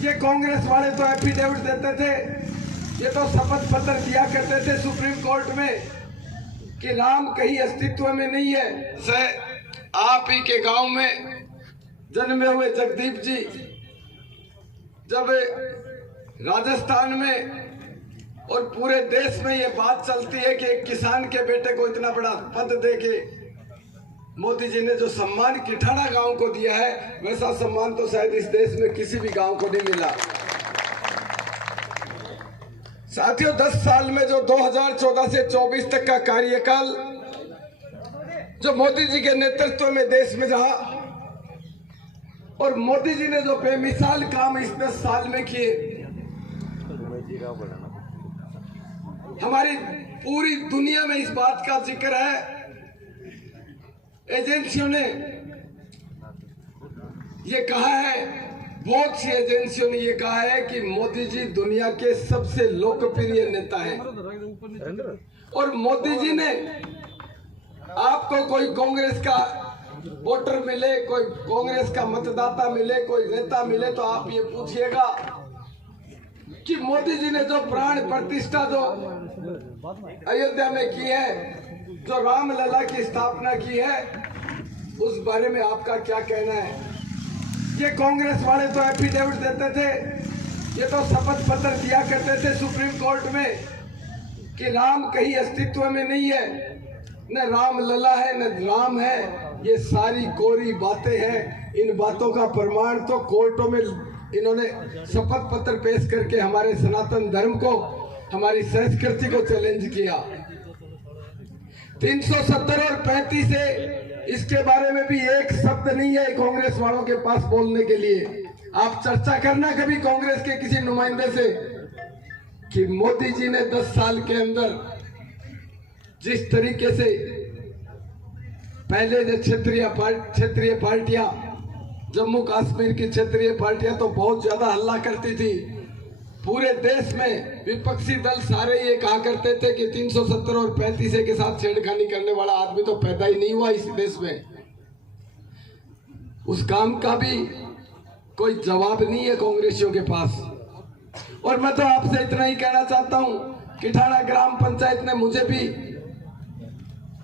ये कांग्रेस वाले तो एफिडेविट देते थे, ये तो शपथ पत्र दिया करते थे सुप्रीम कोर्ट में कि राम कहीं अस्तित्व में नहीं है। आप ही के गांव में जन्मे हुए जगदीप जी जब राजस्थान में और पूरे देश में ये बात चलती है कि एक किसान के बेटे को इतना बड़ा पद देके मोदी जी ने जो सम्मान किठाना गांव को दिया है, वैसा सम्मान तो शायद इस देश में किसी भी गांव को नहीं मिला। साथियों, 10 साल में जो 2014 से 24 तक का कार्यकाल जो मोदी जी के नेतृत्व में देश में रहा और मोदी जी ने जो बेमिसाल काम इस 10 साल में किए, हमारी पूरी दुनिया में इस बात का जिक्र है। एजेंसियों ने ये कहा है, बहुत सी एजेंसियों ने ये कहा है कि मोदी जी दुनिया के सबसे लोकप्रिय नेता हैं। और मोदी जी ने आपको कोई कांग्रेस का वोटर मिले, कोई कांग्रेस का मतदाता मिले, कोई नेता मिले, तो आप ये पूछिएगा कि मोदी जी ने जो प्राण प्रतिष्ठा जो अयोध्या में की है, जो रामलला की स्थापना की है, उस बारे में आपका क्या कहना है? ये कांग्रेस वाले तो एफिडेविट देते थे, ये तो शपथ पत्र दिया करते थे सुप्रीम कोर्ट में कि राम कहीं अस्तित्व में नहीं है, न रामलला है न राम है। ये सारी कोरी बातें हैं। इन बातों का प्रमाण तो कोर्टों में इन्होंने शपथ पत्र पेश करके हमारे सनातन धर्म को, हमारी संस्कृति को चैलेंज किया। 370 और 35 से इसके बारे में भी एक शब्द नहीं है कांग्रेस वालों के पास बोलने के लिए। आप चर्चा करना कभी कांग्रेस के किसी नुमाइंदे से कि मोदी जी ने 10 साल के अंदर जिस तरीके से पहले जो क्षेत्रीय पार्टियां, जम्मू कश्मीर की क्षेत्रीय पार्टियां तो बहुत ज्यादा हल्ला करती थी, पूरे देश में विपक्षी दल सारे ये कहा करते थे कि 370 और 35 के साथ छेड़खानी करने वाला आदमी तो पैदा ही नहीं हुआ इस देश में। उस काम का भी कोई जवाब नहीं है कांग्रेसियों के पास। और मैं तो आपसे इतना ही कहना चाहता हूं, किठाना ग्राम पंचायत ने मुझे भी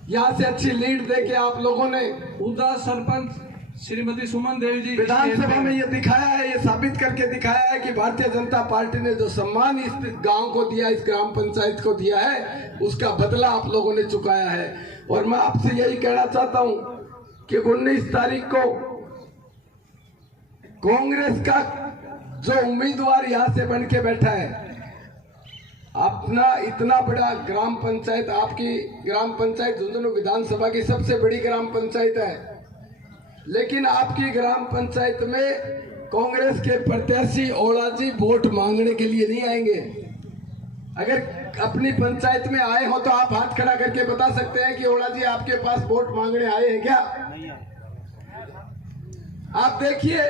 यहाँ से अच्छी लीड देके आप लोगों ने उदा सरपंच श्रीमती सुमन देवी जी विधानसभा में ये दिखाया है, ये साबित करके दिखाया है कि भारतीय जनता पार्टी ने जो सम्मान इस गांव को दिया, इस ग्राम पंचायत को दिया है, उसका बदला आप लोगों ने चुकाया है। और मैं आपसे यही कहना चाहता हूं कि 19 तारीख को कांग्रेस का जो उम्मीदवार यहां से बन के बैठा है, अपना इतना बड़ा ग्राम पंचायत, आपकी ग्राम पंचायत झुंझुनू विधानसभा की सबसे बड़ी ग्राम पंचायत है, लेकिन आपकी ग्राम पंचायत में कांग्रेस के प्रत्याशी ओला जी वोट मांगने के लिए नहीं आएंगे। अगर अपनी पंचायत में आए हो तो आप हाथ खड़ा करके बता सकते हैं कि ओला जी आपके पास वोट मांगने आए हैं क्या? आप देखिए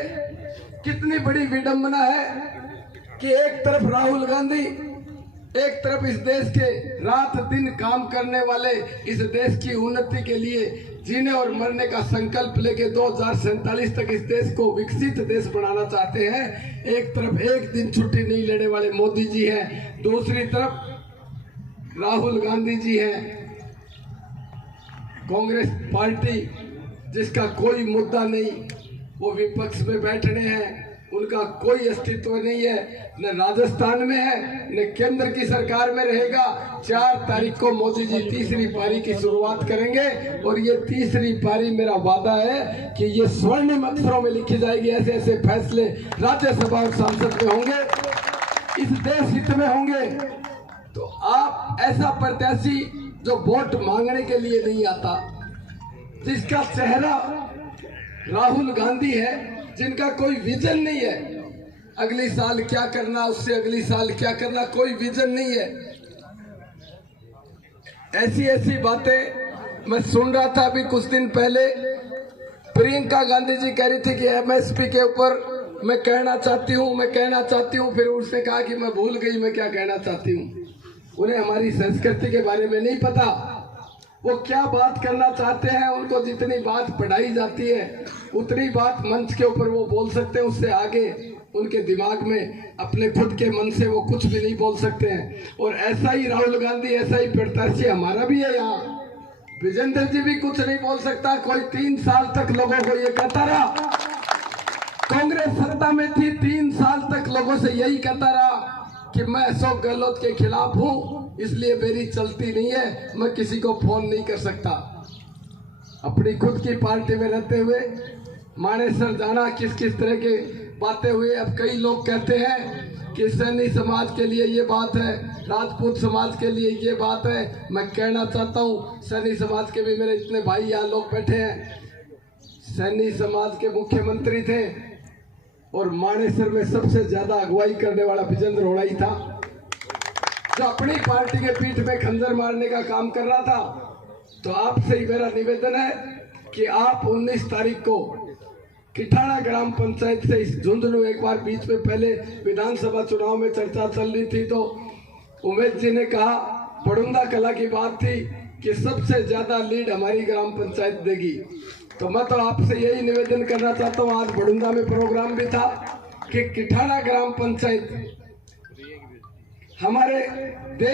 कितनी बड़ी विडंबना है कि एक तरफ राहुल गांधी, एक तरफ इस देश के रात दिन काम करने वाले, इस देश की उन्नति के लिए जीने और मरने का संकल्प लेके 2047 तक इस देश को विकसित देश बनाना चाहते हैं। एक तरफ एक दिन छुट्टी नहीं लेने वाले मोदी जी हैं, दूसरी तरफ राहुल गांधी जी हैं। कांग्रेस पार्टी जिसका कोई मुद्दा नहीं, वो विपक्ष में बैठने हैं, उनका कोई अस्तित्व नहीं है, न राजस्थान में है न केंद्र की सरकार में रहेगा। 4 तारीख को मोदी जी तीसरी पारी की शुरुआत करेंगे और ये तीसरी पारी मेरा वादा है कि ये स्वर्णिम अक्षरों में लिखी जाएगी। ऐसे ऐसे फैसले राज्यसभा और संसद में होंगे, इस देश हित में होंगे। तो आप ऐसा प्रत्याशी जो वोट मांगने के लिए नहीं आता, जिसका चेहरा राहुल गांधी है, जिनका कोई विजन नहीं है, अगली साल क्या करना, उससे अगली साल क्या करना, कोई विजन नहीं है। ऐसी ऐसी बातें मैं सुन रहा था अभी कुछ दिन पहले। प्रियंका गांधी जी कह रही थी कि एमएसपी के ऊपर मैं कहना चाहती हूँ, फिर उसने कहा कि मैं भूल गई मैं क्या कहना चाहती हूँ। उन्हें हमारी संस्कृति के बारे में नहीं पता, वो क्या बात करना चाहते हैं। उनको जितनी बात पढ़ाई जाती है उतनी बात मंच के ऊपर वो बोल सकते हैं, उससे आगे उनके दिमाग में अपने खुद के मन से वो कुछ भी नहीं बोल सकते हैं। और ऐसा ही राहुल गांधी, ऐसा ही प्रत्याशी हमारा भी है यहाँ। विजेंद्र जी भी कुछ नहीं बोल सकता। कोई 3 साल तक लोगों को ये कहता रहा, कांग्रेस सत्ता में थी, 3 साल तक लोगों से यही कहता रहा कि मैं अशोक गहलोत के खिलाफ हूं, इसलिए मेरी चलती नहीं है, मैं किसी को फोन नहीं कर सकता। अपनी खुद की पार्टी में रहते हुए मानेसर जाना किस किस तरह के बातें हुए। अब कई लोग कहते हैं कि सैनी समाज के लिए ये बात है, राजपूत समाज के लिए ये बात है। मैं कहना चाहता हूँ, सैनी समाज के भी मेरे इतने भाई यहाँ लोग बैठे हैं, सैनी समाज के मुख्यमंत्री थे और मानेसर में सबसे ज्यादा अगुवाई करने वाला विजेंद्र होड़ा ही था, जो अपनी पार्टी के पीठ में खंजर मारने का काम कर रहा था। तो आपसे ही मेरा निवेदन है कि आप 19 तारीख को किठाड़ा ग्राम पंचायत से इस झुंझुनू, एक बार बीच में पहले विधानसभा चुनाव में चर्चा चल रही थी तो उमेश जी ने कहा, बड़ुंदा कला की बात थी कि सबसे ज्यादा लीड हमारी ग्राम पंचायत देगी। तो मैं तो आपसे यही निवेदन करना चाहता हूँ, आज बड़ुंदा में प्रोग्राम भी था कि किठाड़ा ग्राम पंचायत हमारे देश